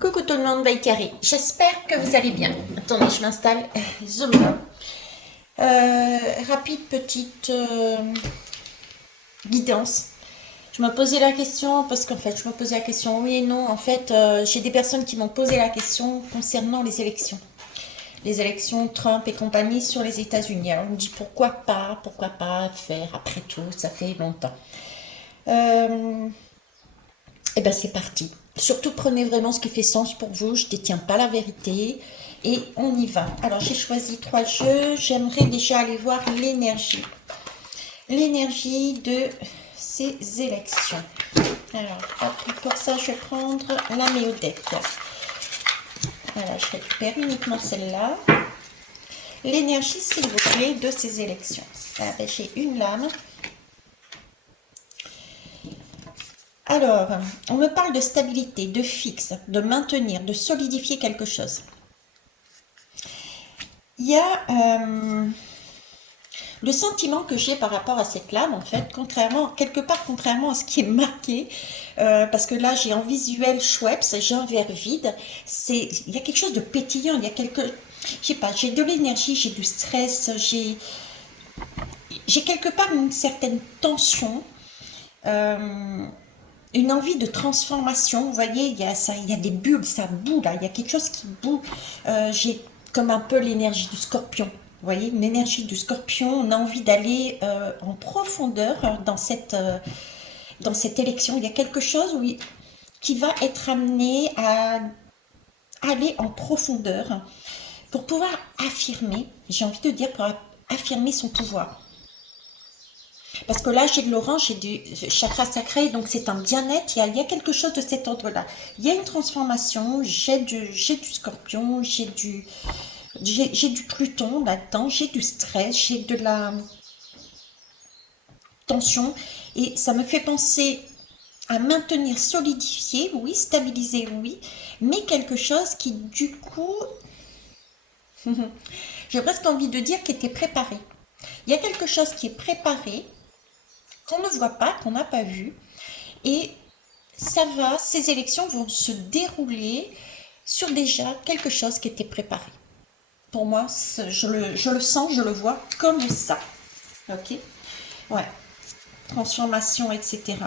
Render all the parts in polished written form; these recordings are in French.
Coucou tout le monde, Vaïtiari. J'espère que vous allez bien. Attendez, je m'installe. Zoom. Rapide petite guidance. Je me posais la question, parce qu'en fait, je me posais la question, oui et non. En fait, j'ai des personnes qui m'ont posé la question concernant les élections. Les élections Trump et compagnie sur les États-Unis. Alors, on me dit pourquoi pas faire, après tout, ça fait longtemps. Euh, Eh bien, c'est parti. Surtout, prenez vraiment ce qui fait sens pour vous. Je ne détiens pas la vérité. Et on y va. Alors, j'ai choisi 3 jeux. J'aimerais déjà aller voir l'énergie. L'énergie de ces élections. Alors, hop, pour ça, je vais prendre la Méodec. Voilà, je récupère uniquement celle-là. L'énergie, s'il vous plaît, de ces élections. Ah, ben, j'ai une lame. Alors, on me parle de stabilité, de fixe, de maintenir, de solidifier quelque chose. Il y a le sentiment que j'ai par rapport à cette lame, en fait, quelque part contrairement à ce qui est marqué, parce que là j'ai en visuel Schweppes, j'ai un verre vide, il y a quelque chose de pétillant, il y a je sais pas, j'ai de l'énergie, j'ai du stress, j'ai quelque part une certaine tension, une envie de transformation. Vous voyez, il y a des bulles, ça boue là, il y a quelque chose qui boue. J'ai comme un peu l'énergie du scorpion. Vous voyez, une énergie du scorpion. On a envie d'aller en profondeur dans cette élection. Il y a quelque chose qui va être amené à aller en profondeur pour pouvoir affirmer, j'ai envie de dire, pour affirmer son pouvoir. Parce que là, j'ai de l'orange, j'ai du chakra sacré, donc c'est un bien-être, il y a quelque chose de cet ordre-là. Il y a une transformation, j'ai du scorpion, j'ai du Pluton là-dedans, j'ai du stress, j'ai de la tension, et ça me fait penser à maintenir, solidifier, oui, stabiliser, oui, mais quelque chose qui, du coup, j'ai presque envie de dire qui était préparé. Il y a quelque chose qui est préparé, qu'on ne voit pas, qu'on n'a pas vu, et ces élections vont se dérouler sur déjà quelque chose qui était préparé. Pour moi, je le sens, je le vois comme ça. Ok. Ouais. Transformation, etc.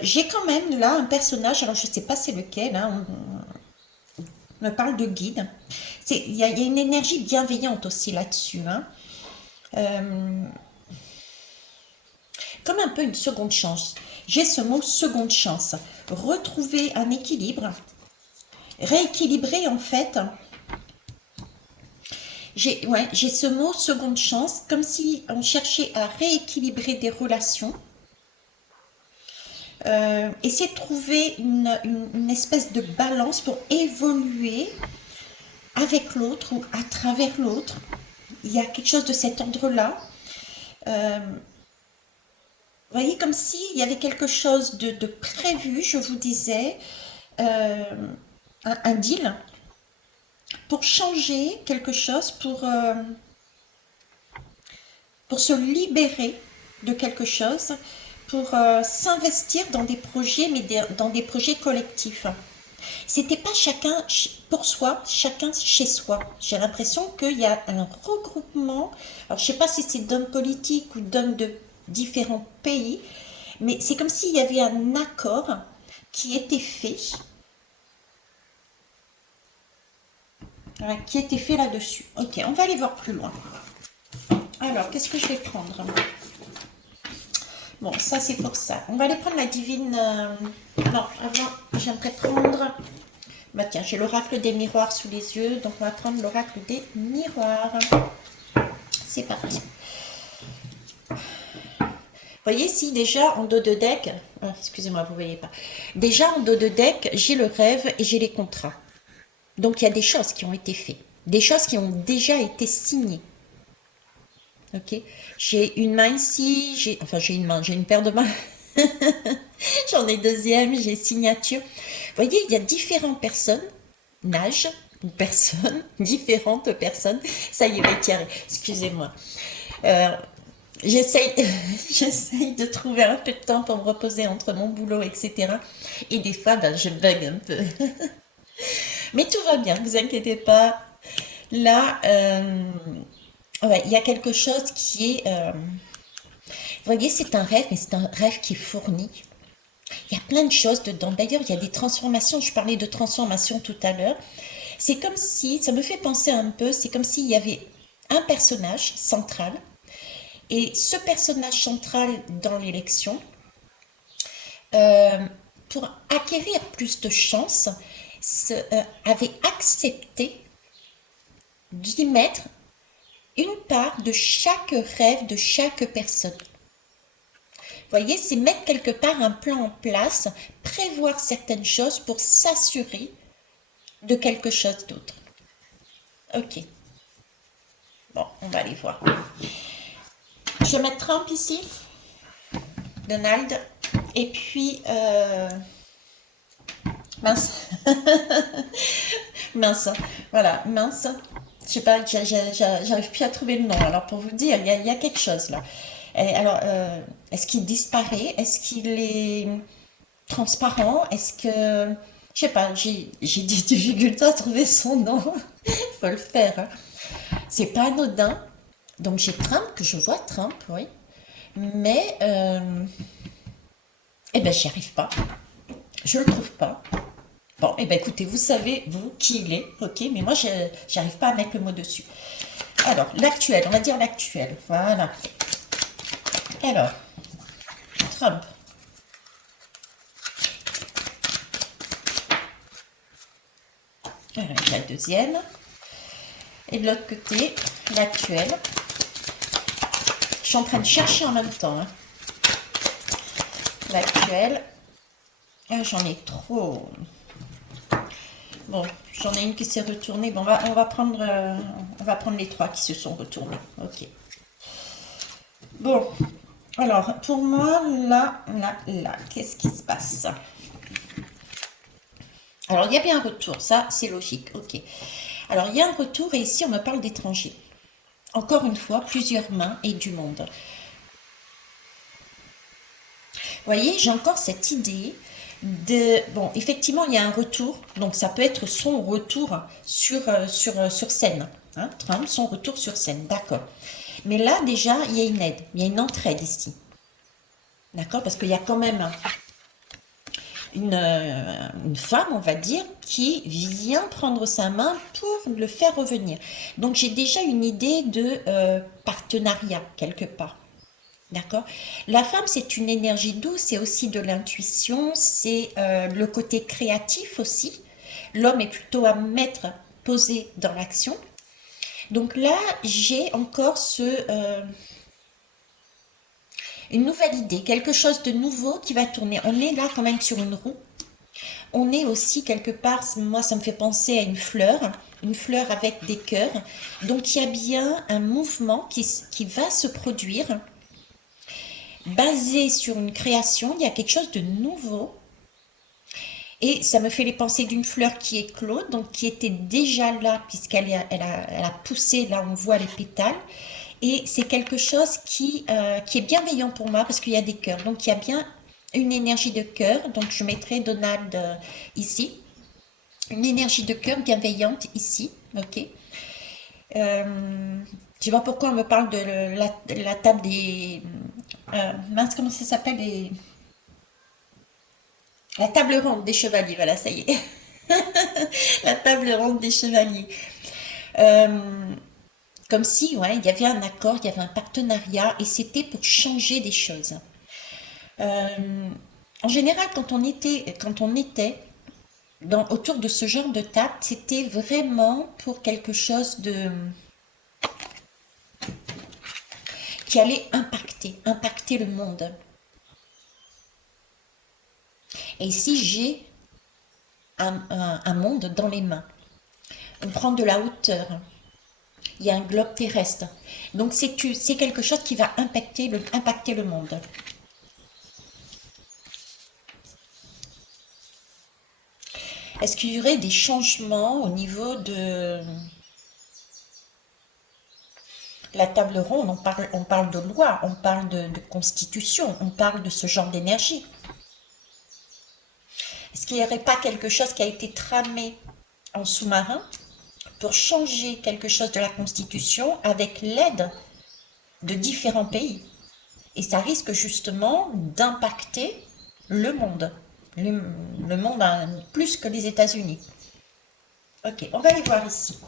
J'ai quand même là un personnage, alors je ne sais pas c'est lequel, hein, on me parle de guide. Il y a une énergie bienveillante aussi là-dessus. Hein. Euh, Comme un peu une seconde chance. J'ai ce mot seconde chance. Retrouver un équilibre, rééquilibrer en fait. J'ai ce mot seconde chance, comme si on cherchait à rééquilibrer des relations. Essayer de trouver une espèce de balance pour évoluer avec l'autre ou à travers l'autre. Il y a quelque chose de cet ordre-là. Vous voyez, comme s'il y avait quelque chose de prévu, je vous disais, un deal pour changer quelque chose, pour se libérer de quelque chose, pour s'investir dans des projets, mais dans des projets collectifs. C'était pas chacun pour soi, chacun chez soi. J'ai l'impression qu'il y a un regroupement. Alors, je sais pas si c'est d'hommes politiques ou d'hommes de différents pays, mais c'est comme s'il y avait un accord qui était fait, voilà, qui était fait là-dessus. Ok, on va aller voir plus loin. Alors, qu'est-ce que je vais prendre? Bon, ça c'est pour ça. On va aller prendre la divine. Non, avant, j'aimerais prendre. Bah tiens, j'ai l'oracle des miroirs sous les yeux, donc on va prendre l'oracle des miroirs. C'est parti. Vous voyez, si déjà en dos de deck, excusez-moi, vous ne voyez pas. Déjà en dos de deck, j'ai le rêve et j'ai les contrats. Donc il y a des choses qui ont été faites, des choses qui ont déjà été signées. Ok, j'ai une main ici, j'ai une main, j'ai une paire de mains. J'en ai deuxième, j'ai signature. Vous voyez, il y a différentes personnes, nages, ou personnes, différentes personnes. Ça y est, Thierry, excusez-moi. J'essaye, j'essaye de trouver un peu de temps pour me reposer entre mon boulot, etc. Et des fois, ben, je bug un peu. Mais tout va bien, vous inquiétez pas. Là, ouais, il y a quelque chose qui est... vous voyez, c'est un rêve, mais c'est un rêve qui est fourni. Il y a plein de choses dedans. D'ailleurs, il y a des transformations. Je parlais de transformation tout à l'heure. C'est comme si, ça me fait penser un peu, c'est comme s'il y avait un personnage central. Et ce personnage central dans l'élection, euh, pour acquérir plus de chances, avait accepté d'y mettre une part de chaque rêve de chaque personne. Vous voyez, c'est mettre quelque part un plan en place, prévoir certaines choses pour s'assurer de quelque chose d'autre. Ok, bon, on va aller voir. Je vais mettre Trump ici, Donald, et puis... mince, mince, voilà, mince. Je sais pas, j'arrive plus à trouver le nom. Alors pour vous dire, il y a quelque chose là. Et alors, est-ce qu'il disparaît? Est-ce qu'il est transparent? Est-ce que... Je sais pas, j'ai des difficultés à trouver son nom. Faut le faire. Hein. C'est pas anodin. Donc j'ai Trump, que je vois Trump, oui. Mais, eh ben j'y arrive pas. Je le trouve pas. Bon, eh ben écoutez, vous savez, vous, qui il est, ok, mais moi, j'arrive pas à mettre le mot dessus. Alors, l'actuel, on va dire l'actuel, voilà. Alors, Trump. Alors, la deuxième. Et de l'autre côté, l'actuel. Je suis en train de chercher en même temps. Hein. L'actuel. Ah, j'en ai trop. Bon, j'en ai une qui s'est retournée. Bon, on va prendre les trois qui se sont retournés. Ok. Bon, alors, pour moi, là, qu'est-ce qui se passe? Alors, il y a bien un retour, ça, c'est logique, ok. Alors, il y a un retour, et ici, on me parle d'étrangers. Encore une fois, plusieurs mains et du monde. Vous voyez, j'ai encore cette idée de... Bon, effectivement, il y a un retour, donc ça peut être son retour sur scène. Hein, Trump, son retour sur scène, d'accord. Mais là, déjà, il y a une aide, il y a une entraide ici. D'accord? Parce qu'il y a quand même une femme, on va dire, qui vient prendre sa main pour le faire revenir. Donc j'ai déjà une idée de partenariat quelque part. D'accord? La femme, c'est une énergie douce, c'est aussi de l'intuition, c'est le côté créatif aussi. L'homme est plutôt à mettre, posé dans l'action. Donc là, j'ai encore une nouvelle idée, quelque chose de nouveau qui va tourner. On est là quand même sur une roue. On est aussi quelque part, moi ça me fait penser à une fleur avec des cœurs. Donc il y a bien un mouvement qui va se produire basé sur une création, il y a quelque chose de nouveau. Et ça me fait les pensées d'une fleur qui éclot, donc qui était déjà là, elle a poussé, là on voit les pétales. Et c'est quelque chose qui est bienveillant pour moi parce qu'il y a des cœurs. Donc il y a bien une énergie de cœur, donc je mettrai Donald ici. Une énergie de cœur bienveillante ici, ok. Je sais pas pourquoi on me parle de la table des... mince, comment ça s'appelle la table ronde des chevaliers, voilà, ça y est. La table ronde des chevaliers. Euh, Comme si, ouais, il y avait un accord, il y avait un partenariat, et c'était pour changer des choses. Euh, En général, quand on était autour de ce genre de table, c'était vraiment pour quelque chose de qui allait impacter le monde. Et ici, j'ai un monde dans les mains. On prend de la hauteur. Il y a un globe terrestre. Donc c'est quelque chose qui va impacter le monde. Est-ce qu'il y aurait des changements au niveau La table ronde, on parle de loi, on parle de constitution, on parle de ce genre d'énergie. Est-ce qu'il n'y aurait pas quelque chose qui a été tramé en sous-marin pour changer quelque chose de la constitution avec l'aide de différents pays? Et ça risque justement d'impacter le monde. Le monde plus que les États-Unis. Ok, on va aller voir ici.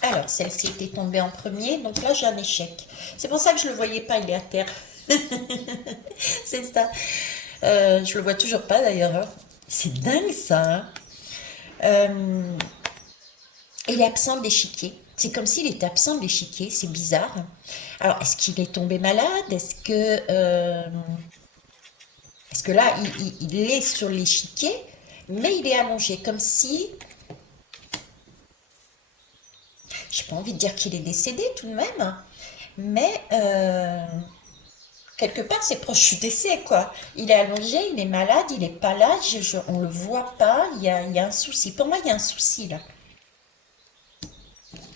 Alors, celle-ci était tombée en premier, donc là j'ai un échec. C'est pour ça que je ne le voyais pas, il est à terre. C'est ça. Je le vois toujours pas d'ailleurs, hein. C'est dingue ça, hein. Il est absent de l'échiquier. C'est comme s'il était absent de l'échiquier, c'est bizarre. Alors, est-ce qu'il est tombé malade? Est-ce que là, il est sur l'échiquier, mais il est allongé, comme si... J'ai pas envie de dire qu'il est décédé tout de même, mais quelque part, c'est proche du décès, quoi. Il est allongé, il est malade, il est pas là, on le voit pas, il y a un souci. Pour moi, il y a un souci, là.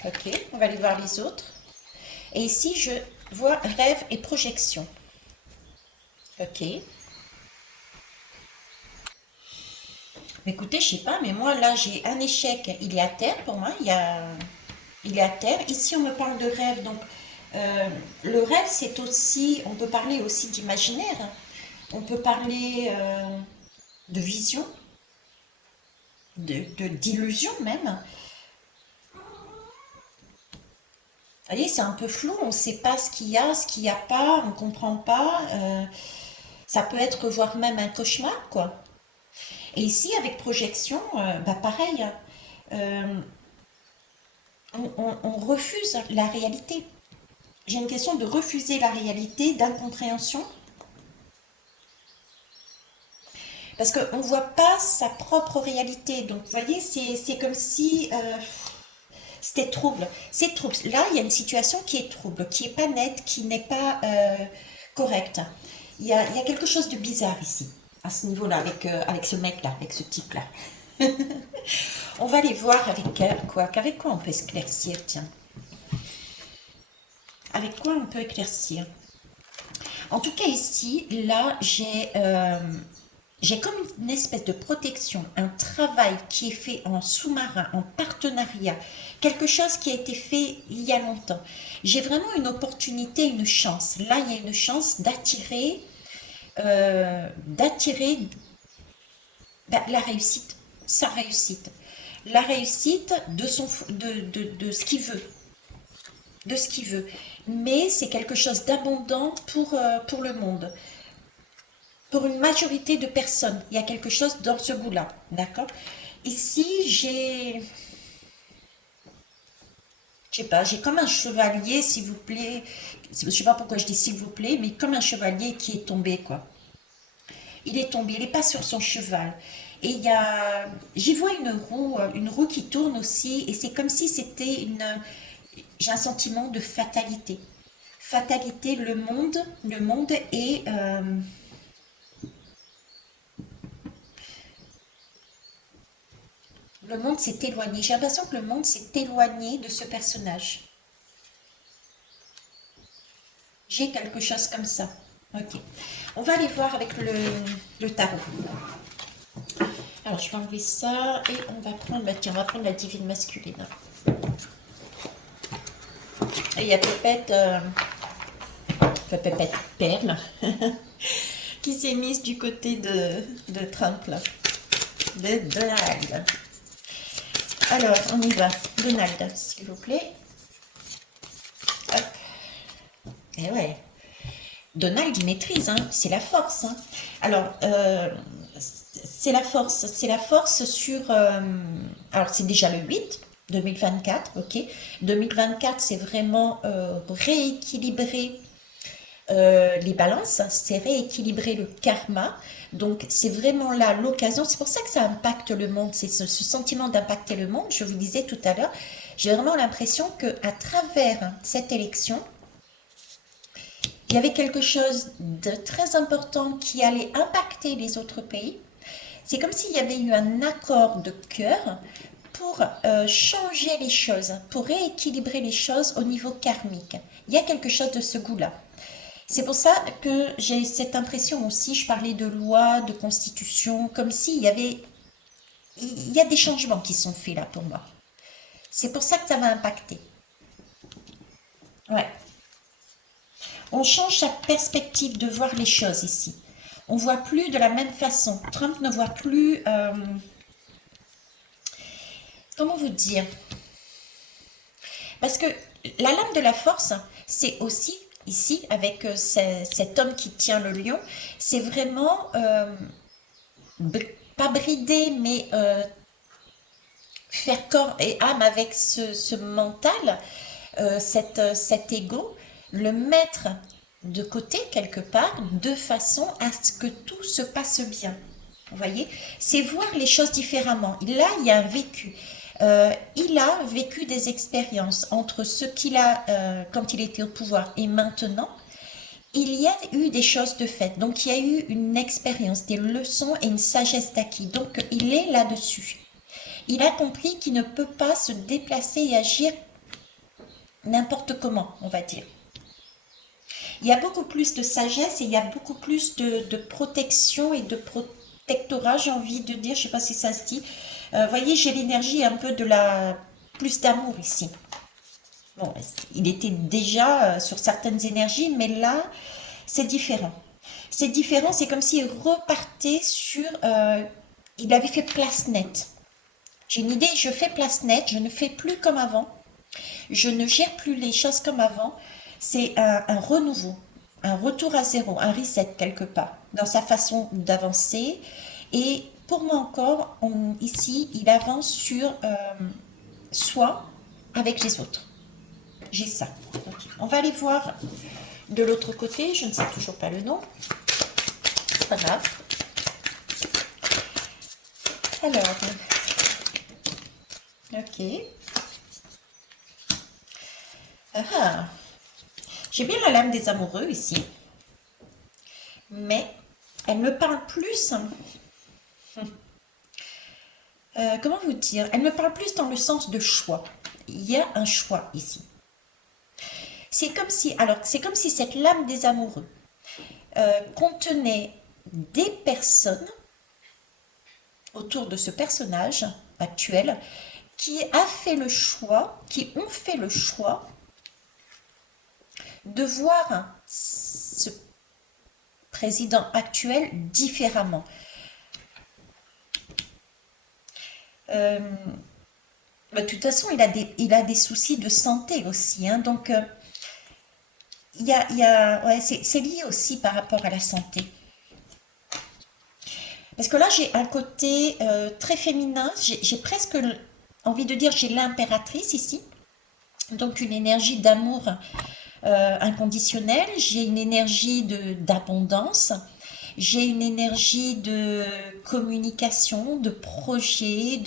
Ok, on va aller voir les autres. Et ici, je vois rêve et projection. Ok. Écoutez, je sais pas, mais moi, là, j'ai un échec. Il est à terre, pour moi, il est à terre. Ici, on me parle de rêve, donc... le rêve, c'est aussi, on peut parler aussi d'imaginaire, on peut parler de vision, d'illusion même. Vous voyez, c'est un peu flou, on ne sait pas ce qu'il y a, ce qu'il n'y a pas, on ne comprend pas. Ça peut être voire même un cauchemar, quoi. Et ici, avec projection, bah pareil, on refuse la réalité. J'ai une question de refuser la réalité, d'incompréhension. Parce qu'on ne voit pas sa propre réalité. Donc, vous voyez, c'est comme si c'était trouble. C'est trouble. Là, il y a une situation qui est trouble, qui n'est pas nette, qui n'est pas correcte. Il y a quelque chose de bizarre ici, à ce niveau-là, avec ce mec-là, avec ce type-là. On va aller voir avec quoi. Avec quoi on peut éclaircir, tiens. Avec quoi on peut éclaircir? En tout cas, ici, là, j'ai comme une espèce de protection, un travail qui est fait en sous-marin, en partenariat, quelque chose qui a été fait il y a longtemps. J'ai vraiment une opportunité, une chance. Là, il y a une chance d'attirer la réussite, sa réussite. La réussite de ce qu'il veut. De ce qu'il veut. Mais c'est quelque chose d'abondant pour le monde. Pour une majorité de personnes, il y a quelque chose dans ce goût-là, d'accord? Ici, je sais pas, j'ai comme un chevalier, s'il vous plaît, je sais pas pourquoi je dis s'il vous plaît, mais comme un chevalier qui est tombé, quoi. Il est tombé, il n'est pas sur son cheval. Et j'y vois une roue qui tourne aussi, et c'est comme si c'était j'ai un sentiment de fatalité. Fatalité, le monde est... le monde s'est éloigné. J'ai l'impression que le monde s'est éloigné de ce personnage. J'ai quelque chose comme ça. Ok. On va aller voir avec le tarot. Alors, je vais enlever ça et on va prendre, tiens, on va prendre la divine masculine. Et il y a Pépette, Pépette Perle, qui s'est mise du côté de Trump, là. De Donald. Alors, on y va. Donald, s'il vous plaît. Hop. Et ouais. Donald, il maîtrise, hein. C'est la force. Hein. Alors, c'est la force. C'est la force sur... alors, c'est déjà le 8, 2024, ok. 2024, c'est vraiment rééquilibrer les balances, c'est rééquilibrer le karma. Donc, c'est vraiment là l'occasion. C'est pour ça que ça impacte le monde. C'est ce sentiment d'impacter le monde. Je vous disais tout à l'heure, j'ai vraiment l'impression qu'à travers cette élection, il y avait quelque chose de très important qui allait impacter les autres pays. C'est comme s'il y avait eu un accord de cœur pour changer les choses, pour rééquilibrer les choses au niveau karmique. Il y a quelque chose de ce goût-là. C'est pour ça que j'ai cette impression aussi, je parlais de loi, de constitution, comme s'il y avait... Il y a des changements qui sont faits là pour moi. C'est pour ça que ça m'a impacté. Ouais. On change sa perspective de voir les choses ici. On voit plus de la même façon. Trump ne voit plus... comment vous dire? Parce que la lame de la force, c'est aussi, ici, avec cet homme qui tient le lion, c'est vraiment, pas brider, mais faire corps et âme avec ce mental, cet ego, le mettre de côté quelque part, de façon à ce que tout se passe bien. Vous voyez, c'est voir les choses différemment. Là, il y a un vécu. Il a vécu des expériences entre ce qu'il a quand il était au pouvoir et maintenant. Il y a eu des choses de fait. Donc, il y a eu une expérience, des leçons et une sagesse d'acquis. Donc, il est là-dessus. Il a compris qu'il ne peut pas se déplacer et agir n'importe comment, on va dire. Il y a beaucoup plus de sagesse et il y a beaucoup plus de protection et de protectorat, j'ai envie de dire, je ne sais pas si ça se dit. Voyez, j'ai l'énergie un peu de la... plus d'amour ici. Bon, il était déjà sur certaines énergies, mais là, c'est différent. C'est différent, c'est comme s'il repartait sur... il avait fait place nette. J'ai une idée, je fais place nette, je ne fais plus comme avant. Je ne gère plus les choses comme avant. C'est un renouveau, un retour à zéro, un reset quelque part, dans sa façon d'avancer. Et pour moi encore, ici, il avance sur soi avec les autres. J'ai ça. Okay. On va aller voir de l'autre côté. Je ne sais toujours pas le nom. C'est pas grave. Alors, ok. Ah, j'ai bien la lame des amoureux ici, mais elle me parle plus. Comment vous dire? Elle me parle plus dans le sens de choix. Il y a un choix ici. C'est comme si, alors, c'est comme si cette lame des amoureux contenait des personnes autour de ce personnage actuel qui a fait le choix, qui ont fait le choix de voir ce président actuel différemment. De toute façon, il a des soucis de santé aussi, hein, donc ouais, c'est lié aussi par rapport à la santé. Parce que là, j'ai un côté très féminin, j'ai presque envie de dire, j'ai l'impératrice ici, donc une énergie d'amour inconditionnel, j'ai une énergie d'abondance, j'ai une énergie de communication, de projet,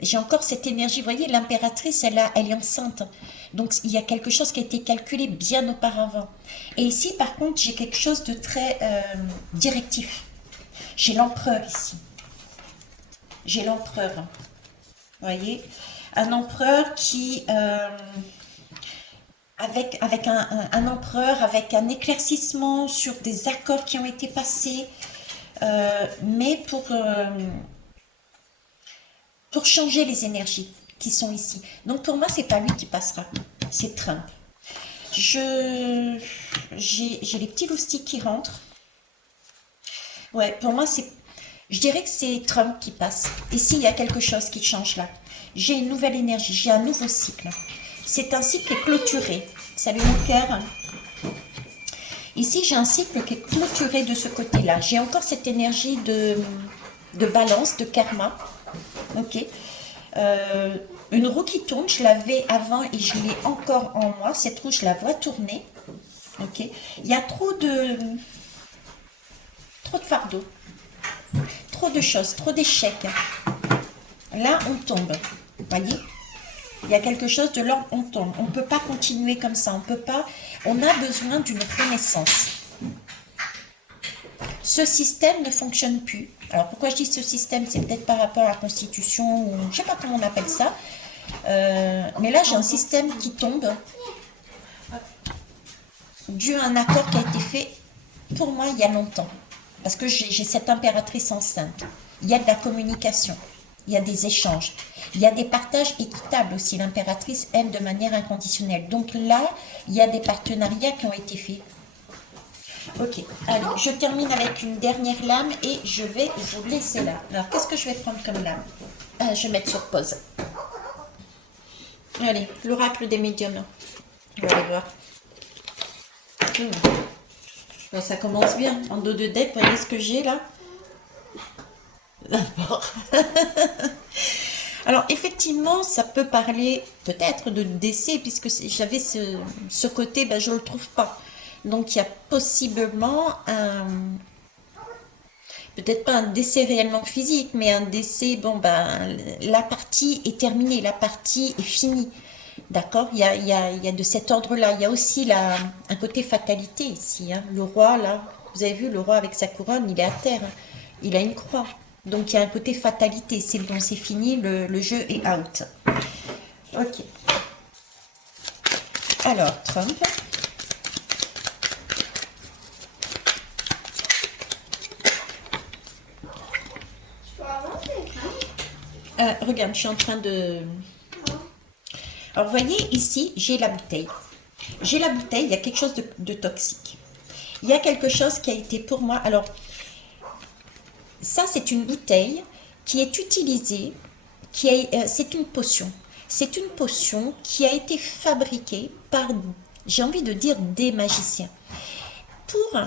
j'ai encore cette énergie, vous voyez, l'impératrice, elle est enceinte, donc il y a quelque chose qui a été calculé bien auparavant. Et ici, par contre, j'ai quelque chose de très directif. J'ai l'empereur ici. J'ai l'empereur, vous voyez, un empereur qui... avec un empereur, avec un éclaircissement sur des accords qui ont été passés, mais pour changer les énergies qui sont ici. Donc pour moi, c'est pas lui qui passera, c'est Trump. J'ai les petits loustiques qui rentrent. Ouais, pour moi, je dirais que c'est Trump qui passe. Ici, il y a quelque chose qui change là. J'ai une nouvelle énergie, j'ai un nouveau cycle. C'est un cycle qui est clôturé. Salut mon cœur. Ici, j'ai un cycle qui est clôturé de ce côté-là. J'ai encore cette énergie de balance, de karma. Ok. Une roue qui tourne, je l'avais avant et je l'ai encore en moi. Cette roue, je la vois tourner. Ok. Il y a trop de fardeaux, trop de choses, trop d'échecs. Là, on tombe. Voyez? Il y a quelque chose de l'ordre, on tombe. On ne peut pas continuer comme ça. On peut pas. On a besoin d'une renaissance. Ce système ne fonctionne plus. Alors, pourquoi je dis ce système? C'est peut-être par rapport à la Constitution, ou je ne sais pas comment on appelle ça. Mais là, j'ai un système qui tombe dû à un accord qui a été fait pour moi il y a longtemps. Parce que j'ai cette impératrice enceinte. Il y a de la communication, il y a des échanges, il y a des partages équitables aussi. L'impératrice aime de manière inconditionnelle. Donc là, il y a des partenariats qui ont été faits. Ok, allez, je termine avec une dernière lame et je vais vous laisser là. Alors, qu'est-ce que je vais prendre comme lame? Je vais mettre sur pause. Allez, l'oracle des médiums. On va aller voir. Bon, ça commence bien. En dos de deck, vous voyez ce que j'ai là? D'abord. Alors, effectivement, ça peut parler peut-être de décès, puisque j'avais ce côté, ben, je ne le trouve pas. Donc, il y a possiblement un... Peut-être pas un décès réellement physique, mais un décès, bon, ben, la partie est terminée, la partie est finie. D'accord, il y a de cet ordre-là. Il y a aussi un côté fatalité ici. Hein. Le roi, là, vous avez vu, le roi avec sa couronne, il est à terre. Hein. Il a une croix. Donc, il y a un côté fatalité. C'est bon, c'est fini, le jeu est out. Ok. Alors, Trump. Regarde, je suis en train de... Alors, vous voyez, ici, j'ai la bouteille. J'ai la bouteille, il y a quelque chose de toxique. Il y a quelque chose qui a été pour moi... Alors, ça, c'est une bouteille qui est utilisée, c'est une potion. C'est une potion qui a été fabriquée par, j'ai envie de dire, des magiciens. Pour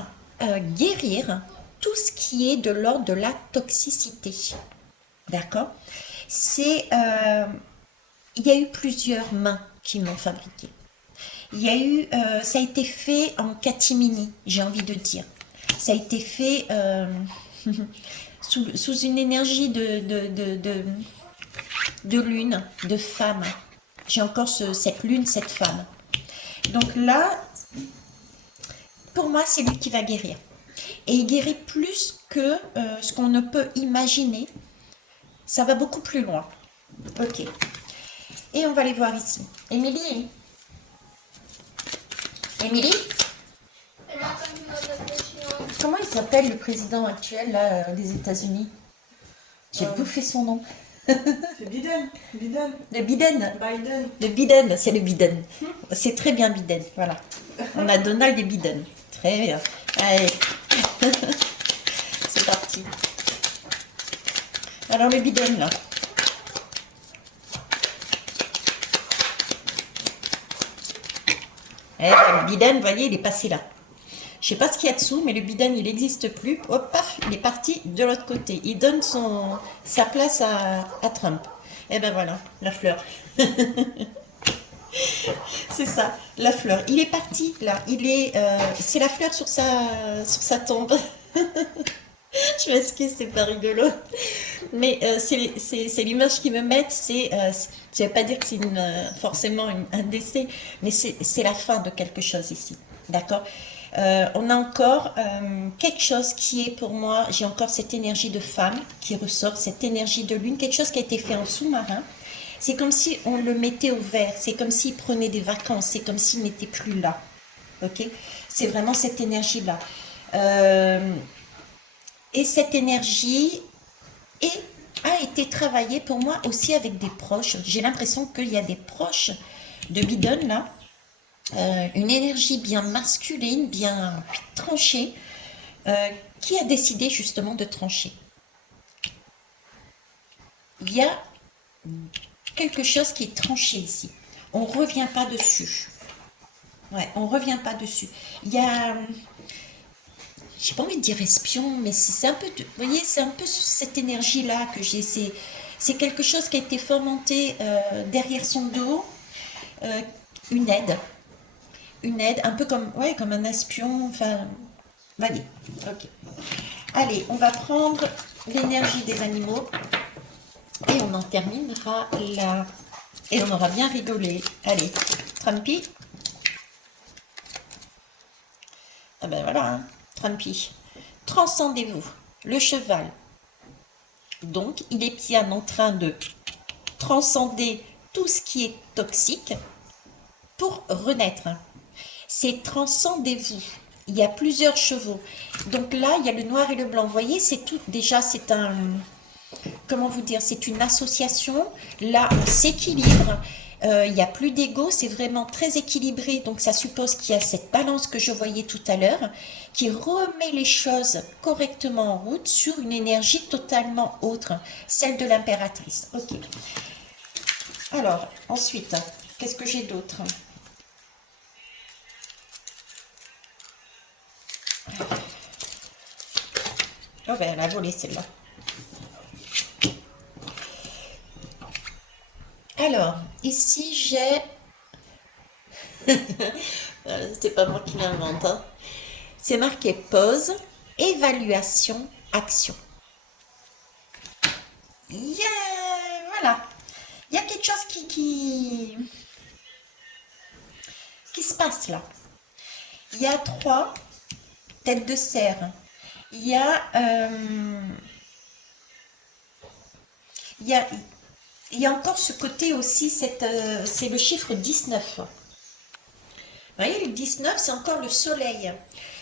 guérir tout ce qui est de l'ordre de la toxicité. D'accord? Il y a eu plusieurs mains qui l'ont fabriqué. Ça a été fait en catimini, j'ai envie de dire. Ça a été fait sous une énergie de lune, de femme. J'ai encore cette lune, cette femme. Donc là, pour moi, c'est lui qui va guérir. Et il guérit plus que ce qu'on ne peut imaginer. Ça va beaucoup plus loin. Ok. Et on va les voir ici. Émilie. Émilie? Comment il s'appelle le président actuel là, des États-Unis? J'ai bouffé son nom. C'est Biden. Le Biden. Le Biden, c'est le Biden. C'est très bien Biden, voilà. On a Donald et Biden. Très bien. Allez. C'est parti. Alors le Biden là. Le Biden, vous voyez, il est passé là. Je sais pas ce qu'il y a dessous, mais le Biden, il n'existe plus. Hop, paf, il est parti de l'autre côté. Il donne sa place à Trump. Et ben voilà, la fleur. C'est ça, la fleur. Il est parti là. C'est la fleur sur sa tombe. Je m'excuse, c'est pas rigolo. Mais c'est l'image qui me met. Je ne vais pas dire que c'est forcément un décès, mais c'est la fin de quelque chose ici. D'accord? On a encore quelque chose qui est pour moi, j'ai encore cette énergie de femme qui ressort, cette énergie de lune, quelque chose qui a été fait en sous-marin. C'est comme si on le mettait au vert, c'est comme s'il prenait des vacances, c'est comme s'il n'était plus là. Ok? C'est vraiment cette énergie-là. Et cette énergie a été travaillée pour moi aussi avec des proches. J'ai l'impression qu'il y a des proches de Biden là. Une énergie bien masculine, bien tranchée, qui a décidé justement de trancher. Il y a quelque chose qui est tranché ici. On ne revient pas dessus. Ouais, on ne revient pas dessus. Il y a... J'ai pas envie de dire espion, mais c'est un peu... Vous voyez, c'est un peu cette énergie-là que j'ai. C'est quelque chose qui a été fomenté derrière son dos. Une aide, un peu comme un espion, enfin, voyez, ok. Allez, on va prendre l'énergie des animaux et on en terminera là. Et on aura bien rigolé. Allez, Trumpy. Ah ben voilà, hein, Trumpy. Transcendez-vous, le cheval. Donc, il est bien en train de transcender tout ce qui est toxique pour renaître. C'est transcendez-vous. Il y a plusieurs chevaux. Donc là, il y a le noir et le blanc. Vous voyez, c'est tout. Déjà, c'est un... Comment vous dire? C'est une association. Là, on s'équilibre. Il n'y a plus d'ego. C'est vraiment très équilibré. Donc, ça suppose qu'il y a cette balance que je voyais tout à l'heure qui remet les choses correctement en route sur une énergie totalement autre, celle de l'impératrice. Ok. Alors, ensuite, qu'est-ce que j'ai d'autre? Oh ben, elle a volé celle-là. Alors, ici j'ai... C'est pas moi qui l'invente. Hein. C'est marqué pause, évaluation, action. Yeah, voilà. Il y a quelque chose qui se passe là. Il y a 3 têtes de cerf. Il y a... il y a encore ce côté aussi, c'est le chiffre 19. Vous voyez, le 19, c'est encore le soleil.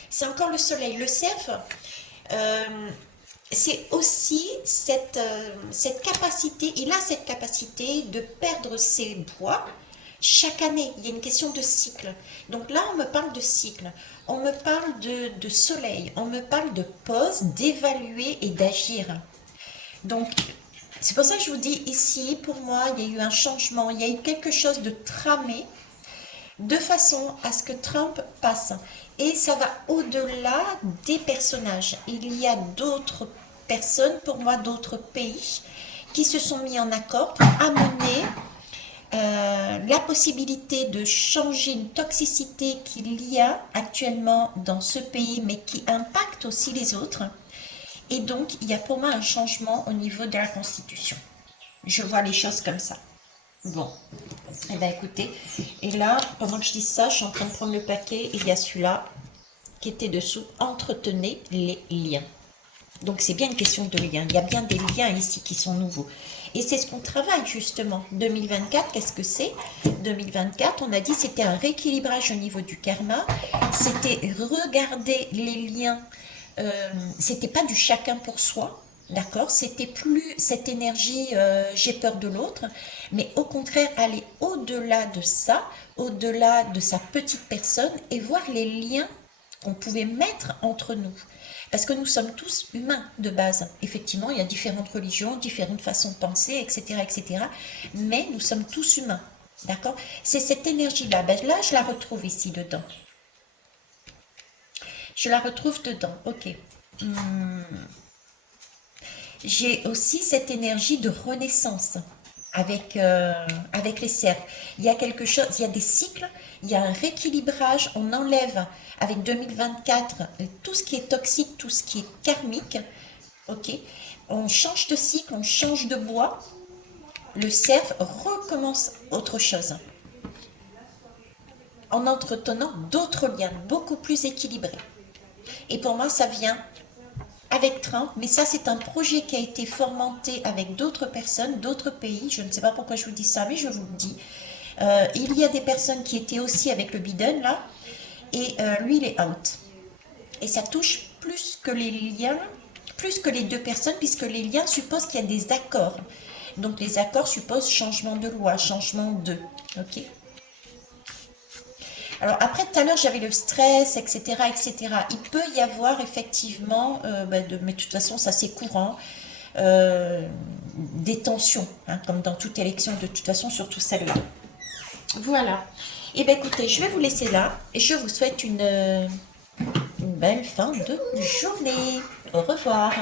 C'est encore le soleil. Le cerf, c'est aussi cette capacité, il a cette capacité de perdre ses bois chaque année. Il y a une question de cycle. Donc là, on me parle de cycle. On me parle de soleil. On me parle de pause, d'évaluer et d'agir. Donc, c'est pour ça que je vous dis ici, pour moi, il y a eu un changement, il y a eu quelque chose de tramé de façon à ce que Trump passe. Et ça va au-delà des personnages. Il y a d'autres personnes, pour moi, d'autres pays qui se sont mis en accord pour amener la possibilité de changer une toxicité qu'il y a actuellement dans ce pays, mais qui impacte aussi les autres. Et donc, il y a pour moi un changement au niveau de la Constitution. Je vois les choses comme ça. Bon, eh bien écoutez, et là, pendant que je dis ça, je suis en train de prendre le paquet, et il y a celui-là qui était dessous, entretenez les liens. Donc c'est bien une question de liens, il y a bien des liens ici qui sont nouveaux. Et c'est ce qu'on travaille justement. 2024, qu'est-ce que c'est? 2024, on a dit c'était un rééquilibrage au niveau du karma, c'était regarder les liens. C'était pas du chacun pour soi, d'accord? C'était plus cette énergie j'ai peur de l'autre, mais au contraire aller au-delà de ça, au-delà de sa petite personne et voir les liens qu'on pouvait mettre entre nous. Parce que nous sommes tous humains de base. Effectivement, il y a différentes religions, différentes façons de penser, etc., etc. Mais nous sommes tous humains, d'accord? C'est cette énergie-là. Ben là, je la retrouve ici dedans. Je la retrouve dedans, ok. J'ai aussi cette énergie de renaissance avec les cerfs. Il y a quelque chose, il y a des cycles, il y a un rééquilibrage, on enlève avec 2024 tout ce qui est toxique, tout ce qui est karmique, ok. On change de cycle, on change de bois, le cerf recommence autre chose en entretenant d'autres liens beaucoup plus équilibrés. Et pour moi, ça vient avec Trump, mais ça, c'est un projet qui a été fomenté avec d'autres personnes, d'autres pays. Je ne sais pas pourquoi je vous dis ça, mais je vous le dis. Il y a des personnes qui étaient aussi avec le Biden, là, et lui, il est out. Et ça touche plus que les liens, plus que les 2 personnes, puisque les liens supposent qu'il y a des accords. Donc, les accords supposent changement de loi, changement de... Ok. Alors après, tout à l'heure, j'avais le stress, etc., etc. Il peut y avoir effectivement, mais de toute façon, ça c'est courant, des tensions, hein, comme dans toute élection, de toute façon, surtout celle-là. Voilà. Et bien écoutez, je vais vous laisser là, et je vous souhaite une belle fin de journée. Au revoir.